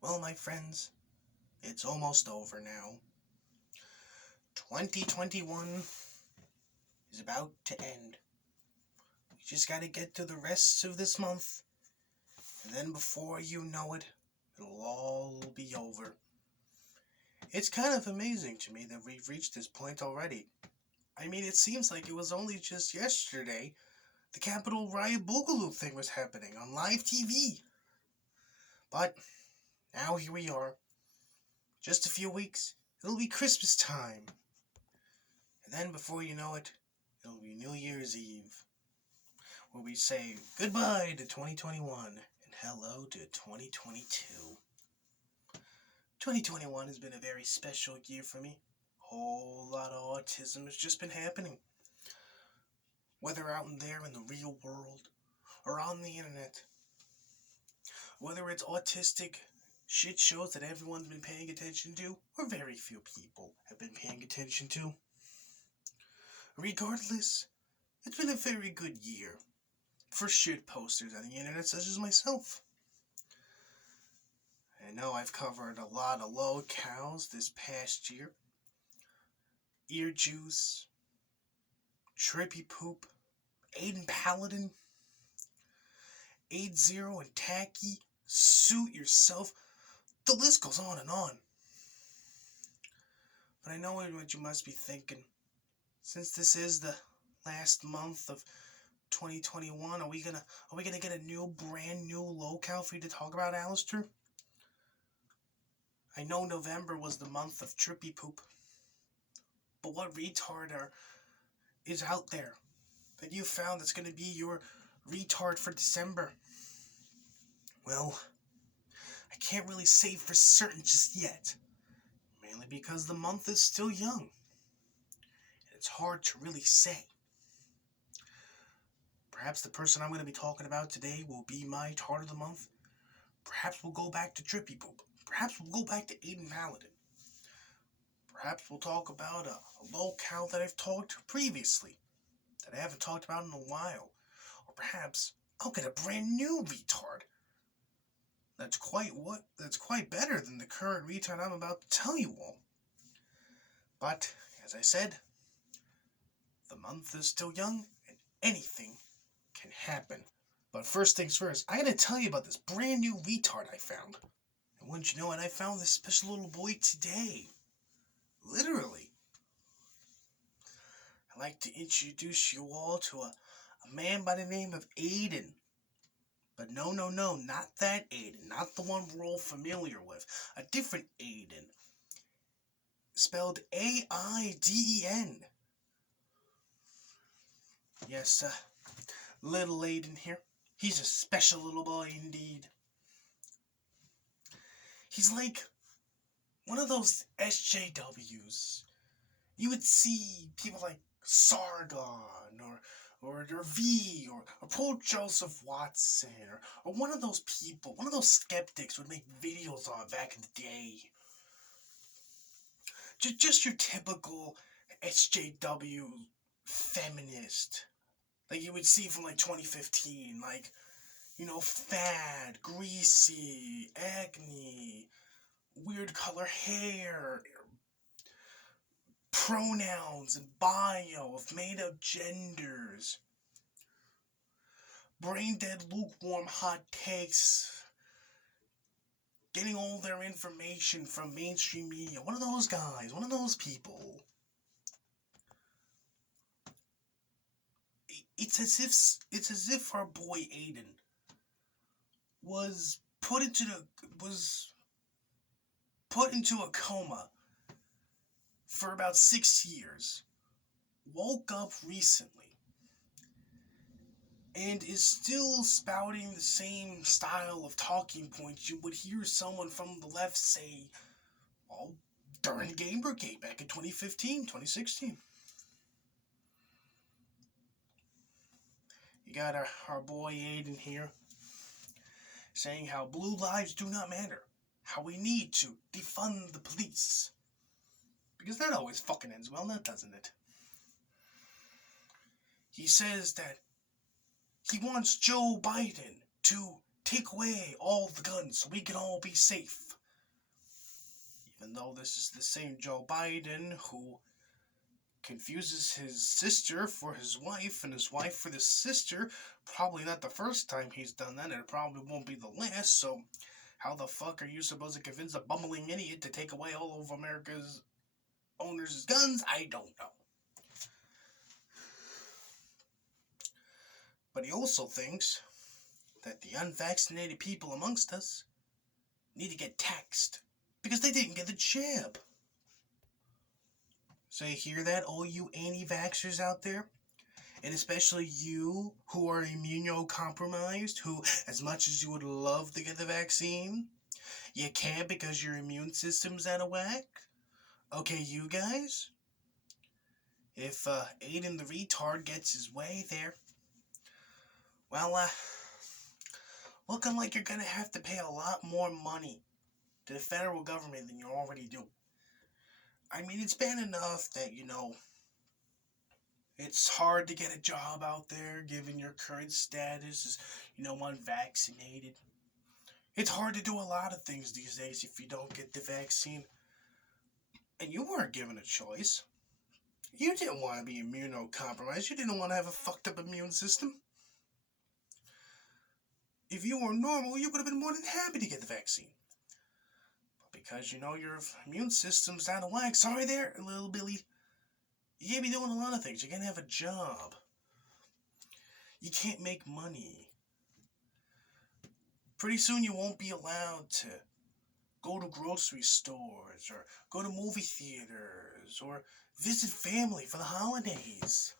Well, my friends, it's almost over now. 2021 is about to end. We just gotta get through the rest of this month, and then before you know it, it'll all be over. It's kind of amazing to me that we've reached this point already. I mean, it seems like it was only just yesterday the Capitol Riot Boogaloo thing was happening on live TV. But now here we are. Just a few weeks, it'll be Christmas time. And then before you know it, it'll be New Year's Eve, where we say goodbye to 2021 and hello to 2022. 2021 has been a very special year for me. Whole lot of autism has just been happening. Whether out in there in the real world or on the internet. Whether it's autistic shit shows that everyone's been paying attention to or very few people have been paying attention to. Regardless, it's been a very good year for shit posters on the internet such as myself. I know I've covered a lot of locales this past year. Ear Juice, Trippy Poop, Aiden Paladin, Aid Zero and Tacky, Suit Yourself. The list goes on and on. But I know what you must be thinking. Since this is the last month of 2021, are we gonna get a brand new locale for you to talk about, Alistair? I know November was the month of Trippy Poop, but what retard is out there that you found that's gonna be your retard for December? Well, I can't really say for certain just yet, mainly because the month is still young, and it's hard to really say. Perhaps the person I'm going to be talking about today will be my tart of the month. Perhaps we'll go back to Trippy Poop. Perhaps we'll go back to Aiden Paladin. Perhaps we'll talk about a locale that I've talked previously, that I haven't talked about in a while. Or perhaps I'll get a brand new retard. That's quite better than the current retard I'm about to tell you all. But, as I said, the month is still young, and anything can happen. But first things first, I gotta tell you about this brand new retard I found. And wouldn't you know it, I found this special little boy today. Literally. I'd like to introduce you all to a man by the name of Aiden. But no, not that Aiden. Not the one we're all familiar with. A different Aiden. Spelled A-I-D-E-N. Yes, little Aiden here. He's a special little boy indeed. He's like one of those SJWs. You would see people like Sargon or V or Paul Joseph Watson or one of those people, one of those skeptics would make videos on back in the day. Just your typical SJW feminist. Like you would see from like 2015, like, fat, greasy, acne, weird color hair, pronouns and bio of made-up genders, brain-dead, lukewarm hot takes, getting all their information from mainstream media. One of those guys, one of those people. It's as if our boy Aiden was put into a coma for about 6 years, woke up recently, and is still spouting the same style of talking points you would hear someone from the left say, well, during Gamergate back in 2015, 2016. You got our boy Aiden here saying how blue lives do not matter, how we need to defund the police. Because that always fucking ends well, now doesn't it? He says that he wants Joe Biden to take away all the guns so we can all be safe. Even though this is the same Joe Biden who confuses his sister for his wife and his wife for his sister. Probably not the first time he's done that, and it probably won't be the last, so how the fuck are you supposed to convince a bumbling idiot to take away all of America's owners' guns? I don't know. But he also thinks that the unvaccinated people amongst us need to get taxed because they didn't get the jab. So you hear that, all you anti-vaxxers out there? And especially you who are immunocompromised, who, as much as you would love to get the vaccine, you can't because your immune system's out of whack? Okay, you guys? If Aiden the retard gets his way there, well, looking like you're gonna have to pay a lot more money to the federal government than you already do. I mean, it's bad enough that, it's hard to get a job out there given your current status as, unvaccinated. It's hard to do a lot of things these days if you don't get the vaccine. And you weren't given a choice. You didn't want to be immunocompromised. You didn't want to have a fucked up immune system. If you were normal, you would have been more than happy to get the vaccine. But because your immune system's out of whack, sorry there, little Billy. You can't be doing a lot of things. You can't have a job. You can't make money. Pretty soon you won't be allowed to go to grocery stores or go to movie theaters or visit family for the holidays.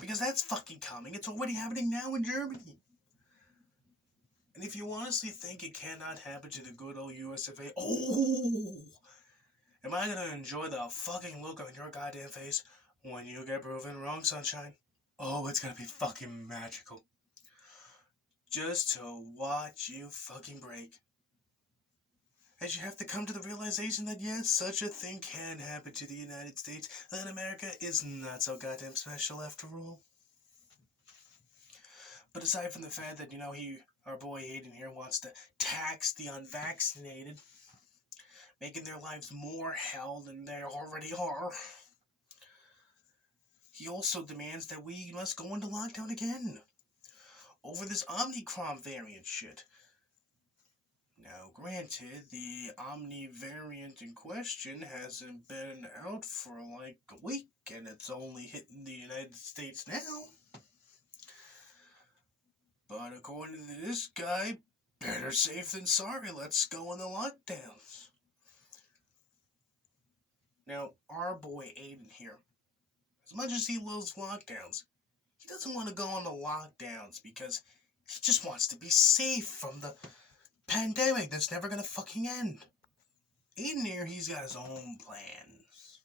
Because that's fucking coming. It's already happening now in Germany. And if you honestly think it cannot happen to the good old US of A, am I gonna enjoy the fucking look on your goddamn face when you get proven wrong, sunshine? Oh, it's gonna be fucking magical. Just to watch you fucking break. As you have to come to the realization that yes, such a thing can happen to the United States, that America is not so goddamn special after all. But aside from the fact that, our boy Aiden here wants to tax the unvaccinated, making their lives more hell than they already are, he also demands that we must go into lockdown again over this Omicron variant shit. Now, granted, the Omni variant in question hasn't been out for like a week, and it's only hitting the United States now. But according to this guy, better safe than sorry, let's go on the lockdowns. Now, our boy Aiden here, as much as he loves lockdowns, he doesn't want to go on the lockdowns because he just wants to be safe from the pandemic that's never gonna fucking end. Aiden here, he's got his own plans.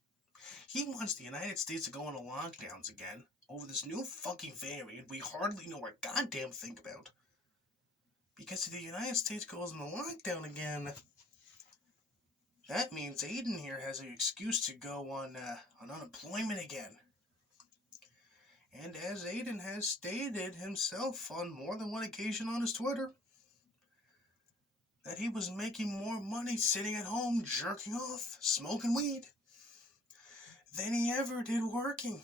He wants the United States to go on lockdowns again over this new fucking variant we hardly know a goddamn thing about. Because if the United States goes on lockdown again, that means Aiden here has an excuse to go on unemployment again. And as Aiden has stated himself on more than one occasion on his Twitter, that he was making more money sitting at home jerking off, smoking weed, than he ever did working.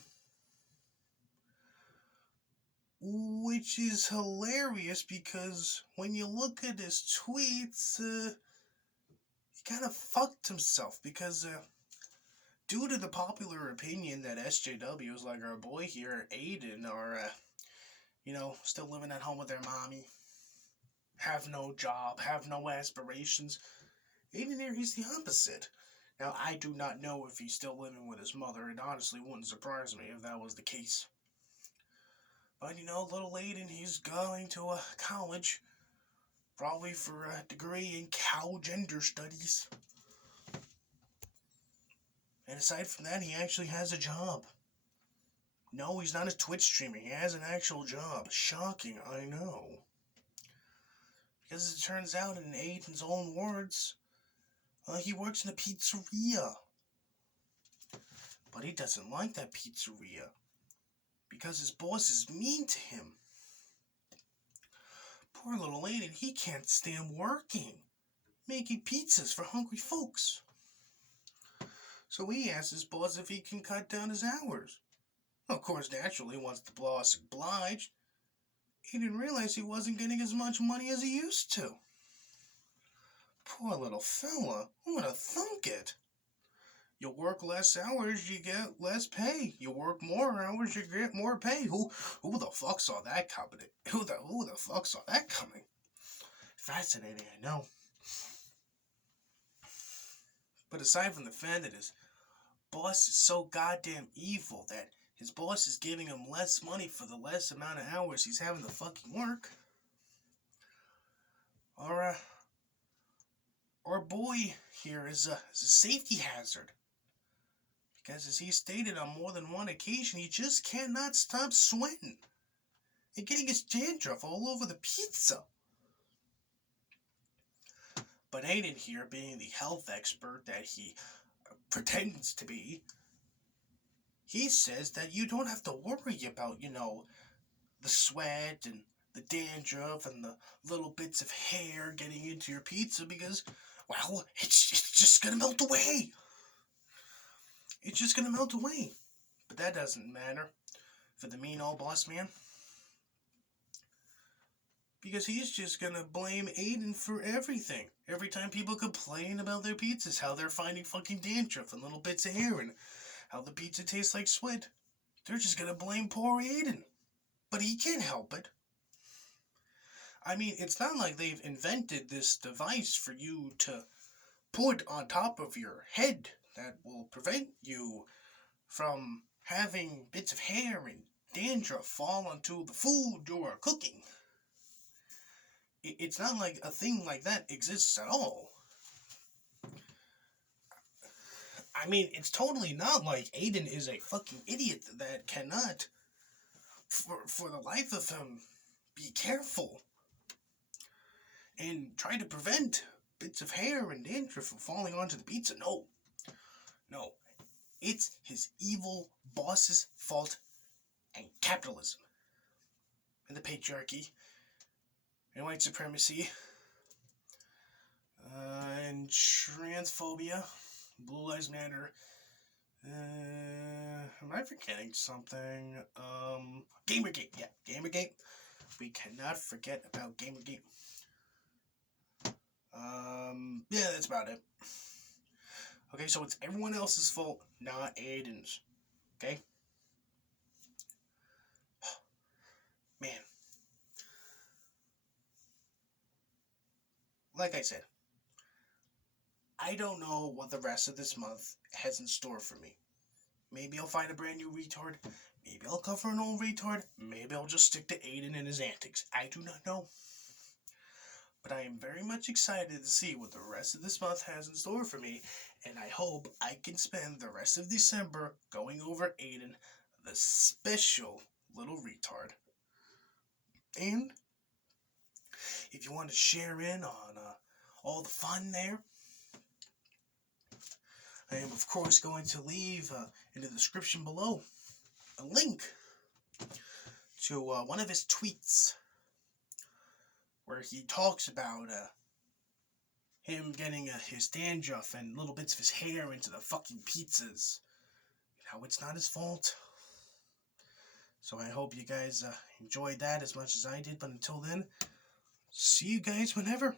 Which is hilarious because when you look at his tweets, he kind of fucked himself because due to the popular opinion that SJWs like our boy here, Aiden, are, still living at home with their mommy, have no job, have no aspirations. Aiden here, he's the opposite. Now, I do not know if he's still living with his mother. It honestly wouldn't surprise me if that was the case. But, little Aiden, he's going to college, probably for a degree in cow gender studies. And aside from that, he actually has a job. No, he's not a Twitch streamer. He has an actual job. Shocking, I know. Because as it turns out, in Aiden's own words, he works in a pizzeria. But he doesn't like that pizzeria because his boss is mean to him. Poor little Aiden, he can't stand working, making pizzas for hungry folks. So he asks his boss if he can cut down his hours. Of course, naturally, once the boss obliged, he didn't realize he wasn't getting as much money as he used to. Poor little fella, who would have thunk it? You work less hours, you get less pay. You work more hours, you get more pay. Who the fuck saw that coming? Who the fuck saw that coming? Fascinating, I know. But aside from the fact that his boss is so goddamn evil that his boss is giving him less money for the less amount of hours he's having to fucking work, our boy here is a safety hazard. Because as he stated on more than one occasion, he just cannot stop sweating and getting his dandruff all over the pizza. But Aiden here, being the health expert that he pretends to be, he says that you don't have to worry about, the sweat and the dandruff and the little bits of hair getting into your pizza because, well, it's just gonna melt away. It's just gonna melt away. But that doesn't matter for the mean old boss man. Because he's just gonna blame Aiden for everything. Every time people complain about their pizzas, how they're finding fucking dandruff and little bits of hair and how the pizza tastes like sweat, they're just gonna blame poor Aiden. But he can't help it. I mean, it's not like they've invented this device for you to put on top of your head that will prevent you from having bits of hair and dandruff fall onto the food you're cooking. It's not like a thing like that exists at all. I mean, it's totally not like Aiden is a fucking idiot that cannot, for the life of him, be careful and try to prevent bits of hair and dandruff from falling onto the pizza. No. It's his evil boss's fault and capitalism and the patriarchy and white supremacy and transphobia, Blue Lives Matter. Am I forgetting something? Gamergate. Yeah, Gamergate. We cannot forget about Gamergate. Yeah, that's about it. Okay, so it's everyone else's fault, not Aiden's. Okay? Man. Like I said, I don't know what the rest of this month has in store for me. Maybe I'll find a brand new retard. Maybe I'll cover an old retard. Maybe I'll just stick to Aiden and his antics. I do not know. But I am very much excited to see what the rest of this month has in store for me, and I hope I can spend the rest of December going over Aiden, the special little retard. And if you want to share in on all the fun there, I am of course going to leave in the description below a link to one of his tweets where he talks about him getting his dandruff and little bits of his hair into the fucking pizzas, and how it's not his fault. So I hope you guys enjoyed that as much as I did, but until then, see you guys whenever.